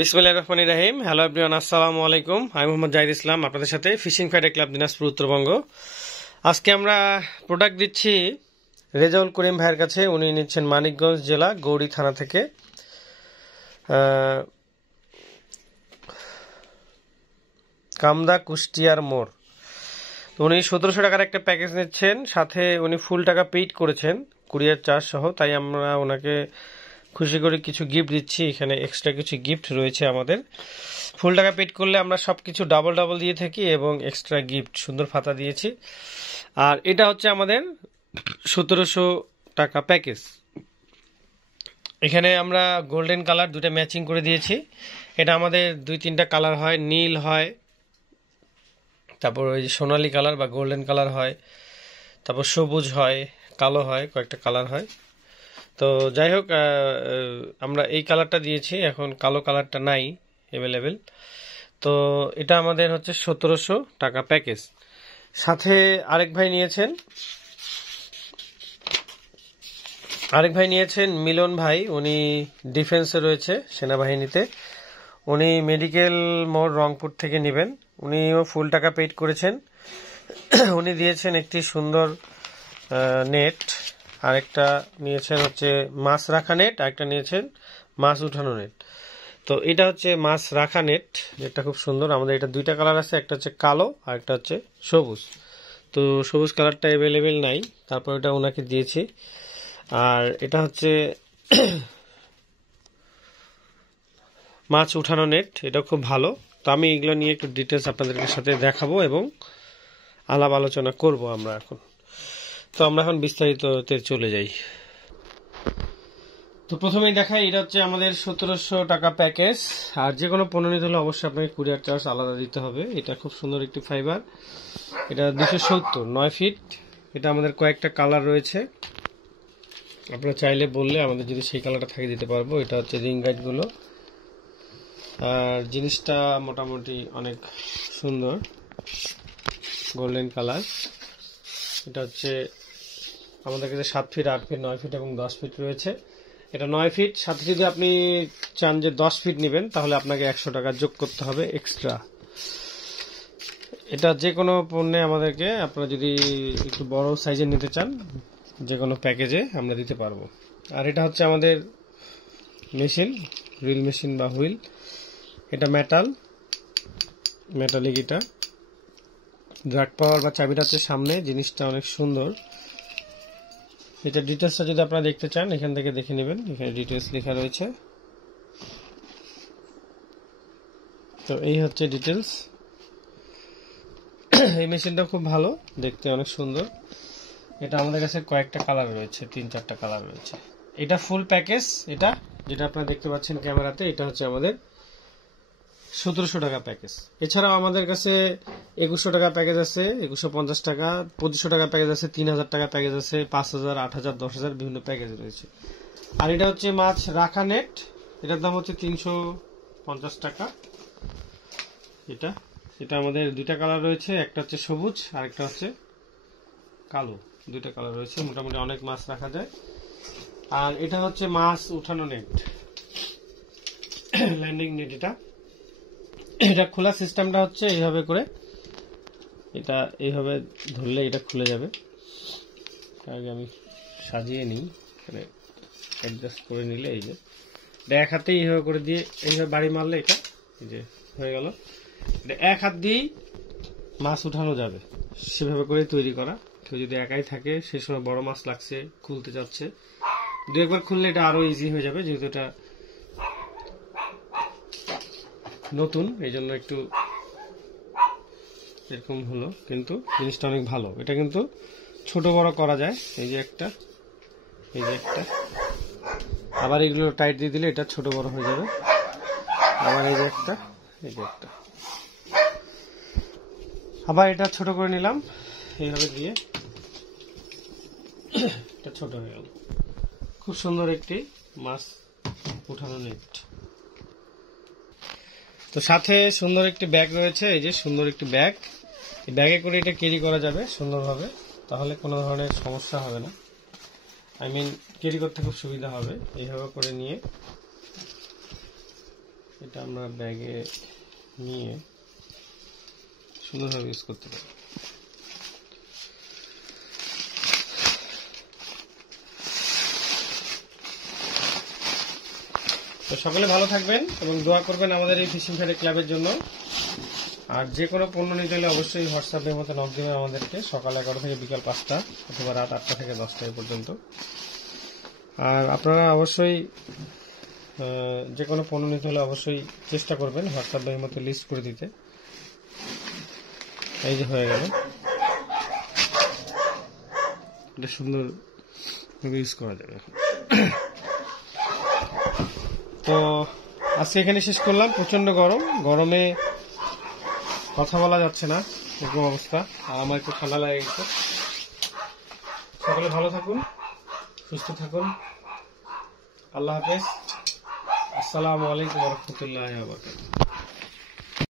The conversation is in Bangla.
বিসমিল্লাহির রহমানির রহিম। হ্যালো এভরিওয়ান, আসসালামু আলাইকুম। আমি মোহাম্মদ জাহিদ ইসলাম, আপনাদের সাথে fishing fighter club Dinajpur Uttarbanga. আজকে আমরা প্রোডাক্ট দিচ্ছি রেজাউল করিম ভাইয়ের কাছে। উনি নিচ্ছেন মানিকগঞ্জ জেলা গৌরী থানা থেকে। কামদা কুষ্টিয়ার মোড়। উনি 1700 টাকার একটা প্যাকেজ নিচ্ছেন, সাথে উনি ফুল টাকা পেইড করেছেন কুরিয়ার চার্জ সহ। তাই আমরা ওনাকে খুশি করে কিছু গিফট দিচ্ছি। এখানে এক্সট্রা কিছু গিফট রয়েছে আমাদের। ফুল টাকা পেড করলে আমরা সবকিছু ডাবল ডাবল দিয়ে থাকি এবং এক্সট্রা গিফট সুন্দর ফাতা দিয়েছি। আর এটা হচ্ছে আমাদের 1700 টাকা প্যাকেজ। এখানে আমরা গোল্ডেন কালার দুটো ম্যাচিং করে দিয়েছি। এটা আমাদের 2-3টা কালার হয়, নীল হয়, তারপর ওই সোনালি কালার বা গোল্ডেন কালার হয়, তারপর সবুজ হয়, কালো হয়, কয়েকটা কালার হয়। তো যাই হোক, আমরা এই কালারটা দিয়েছি, এখন কালো কালারটা নাই অ্যাভেলেবেল। তো এটা আমাদের হচ্ছে 1700 টাকা প্যাকেজ। সাথে আরেক ভাই নিয়েছেন মিলন ভাই। উনি ডিফেন্সে রয়েছে, সেনাবাহিনীতে। উনি মেডিকেল মোড় রংপুর থেকে নেবেন। উনিও ফুল টাকা পেইড করেছেন। উনি দিয়েছেন একটি সুন্দর নেট, আরেকটা নিয়েছেন হচ্ছে মাছ রাখা নেট, আরেকটা নিয়েছেন মাছ উঠানো নেট। তো এটা হচ্ছে মাছ রাখা নেট, যেটা খুব সুন্দর। আমাদের এটা 2টা কালার আছে, একটা হচ্ছে কালো আর একটা হচ্ছে সবুজ। তো সবুজ কালারটা অ্যাভেলেবেল নাই, তারপর এটা ওনাকে দিয়েছি। আর এটা হচ্ছে মাছ উঠানো নেট, এটা খুব ভালো। তো আমি এগুলো নিয়ে একটু ডিটেলস আপনাদের সাথে দেখাবো এবং আলাপ আলোচনা করব আমরা এখন। তো আমরা এখন বিস্তারিততে চলে যাই। তো প্রথমেই দেখাই, এটা হচ্ছে আমাদের 1700 টাকা প্যাকেজ। আর যে কোনো পণ্য নিতে হলে অবশ্যই আপনাকে কুরিয়ার চার্জ আলাদা দিতে হবে। এটা খুব সুন্দর একটি ফাইবার, এটা 270 9 ফিট। এটা আমাদের কয়েকটা কালার রয়েছে, আপনারা চাইলে বললে আমাদের যদি সেই কালারটা থাকে দিতে পারবো। এটা হচ্ছে রিং গাইডগুলো। আর জিনিসটা মোটামুটি অনেক সুন্দর, গোল্ডেন কালার। এটা হচ্ছে আমাদের কাছে 7 ফিট, 8 ফিট, 9 ফিট এবং 10 ফিট রয়েছে। এটা 9 ফিট, সাথে যদি আপনি চান যে 10 ফিট নেবেন তাহলে আপনাকে 100 টাকা যোগ করতে হবে এক্সট্রা। এটা যে কোনো পণ্যে আমাদেরকে, আপনারা যদি একটু বড় সাইজের নিতে চান, যে কোনো প্যাকেজে আমরা দিতে পারবো। আর এটা হচ্ছে আমাদের মেশিন, রিল মেশিন বা হুইল। এটা মেটালিক। এটা ড্রাগ পাওয়ার বা চাবিটা হচ্ছে সামনে, জিনিসটা অনেক সুন্দর। এটা ডিটেলসটা যদি আপনারা দেখতে চান এখান থেকে দেখে নেবেন, এখানে ডিটেলস লেখা রয়েছে। তো এই হচ্ছে ডিটেলস। এই মেশিনটা খুব ভালো, দেখতে অনেক সুন্দর। এটা আমাদের কাছে কয়েকটা কালার রয়েছে, 3-4টা কালার রয়েছে। এটা ফুল প্যাকেজ। এটা যেটা আপনারা দেখতে পাচ্ছেন ক্যামেরাতে, এটা হচ্ছে আমাদের 1700 টাকা প্যাকেজ। এছাড়াও আমাদের কাছে 2100 টাকা প্যাকেজ আছে, 2150 টাকা, 2500 টাকা প্যাকেজ আছে, 3000 টাকা প্যাকেজ আছে, 5000, 8000, 10000 বিভিন্ন প্যাকেজ রয়েছে। আর এটা হচ্ছে মাছ রাখা নেট, এটার দাম হচ্ছে 350 টাকা। এটা আমাদের 2টা কালার রয়েছে, একটা হচ্ছে সবুজ আর একটা হচ্ছে কালো। 2টা কালার রয়েছে, মোটামুটি অনেক মাছ রাখা যায়। আর এটা হচ্ছে মাছ উঠানো নেট, ল্যান্ডিং নেট। এটা খোলা সিস্টেমটা হচ্ছে এইভাবে করে, এটা এইভাবে ধরলে এটা খুলে যাবে। আগে আমি সাজিয়ে নিই, মানে অ্যাডজাস্ট করে নিলে এই যে এক হাতেই এইভাবে করে দিয়ে এইভাবে বাড়ি মারলে এটা এই যে হয়ে গেল। এটা এক হাত দিয়েই মাছ উঠানো যাবে, সেভাবে করে তৈরি করা। কেউ যদি একাই থাকে, সে সময় বড় মাছ লাগছে, খুলতে যাচ্ছে, 2-একবার খুললে এটা আরো ইজি হয়ে যাবে। যেহেতু এটা নতুন, এই জন্য একটু এরকম হলো, কিন্তু জিনিসটা অনেক ভালো। এটা কিন্তু ছোট বড় করা যায়। এই যে একটা, আবার এগুলো টাইট দিয়ে দিলে এটা ছোট বড় হয়ে যাবে। আবার এই যে একটা, আবার এটা ছোট করে নিলাম, এইভাবে দিয়ে এটা ছোট হয়ে গেল। খুব সুন্দর একটি মাছ উঠানো নেট। তো সাথে সুন্দর একটি ব্যাগ রয়েছে, এই যে সুন্দর একটি ব্যাগ। এই ব্যাগে করে এটা ক্যারি করা যাবে সুন্দরভাবে, তাহলে কোনো ধরনের সমস্যা হবে না। ক্যারি করতে খুব সুবিধা হবে। এইভাবে করে নিয়ে এটা আমরা ব্যাগে নিয়ে সুন্দরভাবে ইউজ করতে পারি। তো সকলে ভালো থাকবেন এবং দোয়া করবেন আমাদের এই ফিশিং ফেয়ার ক্লাবের জন্য। আর যে কোনো পণ্য নিতে হলে অবশ্যই হোয়াটসঅ্যাপের মতো নক দেবেন আমাদেরকে, সকাল 11 থেকে বিকাল 5টা অথবা রাত 8টা থেকে 10টা পর্যন্ত। আর আপনারা অবশ্যই যে কোনো পণ্য নিতে হলে অবশ্যই চেষ্টা করবেন হোয়াটসঅ্যাপের মতো লিস্ট করে দিতে। এই যে হয়ে গেল, এটা সুন্দর ইউজ করা যাবে এখন। তো আজকে এখানে শেষ করলাম। প্রচন্ড গরম, গরমে কথা বলা যাচ্ছে না, এরকম অবস্থা। আর আমার একটু ঠান্ডা লাগে গেছে। সকলে ভালো থাকুন, সুস্থ থাকুন। আল্লাহ হাফেজ। আসসালামু আলাইকুম ওয়া রাহমাতুল্লাহি ওয়া বারাকাতুহু।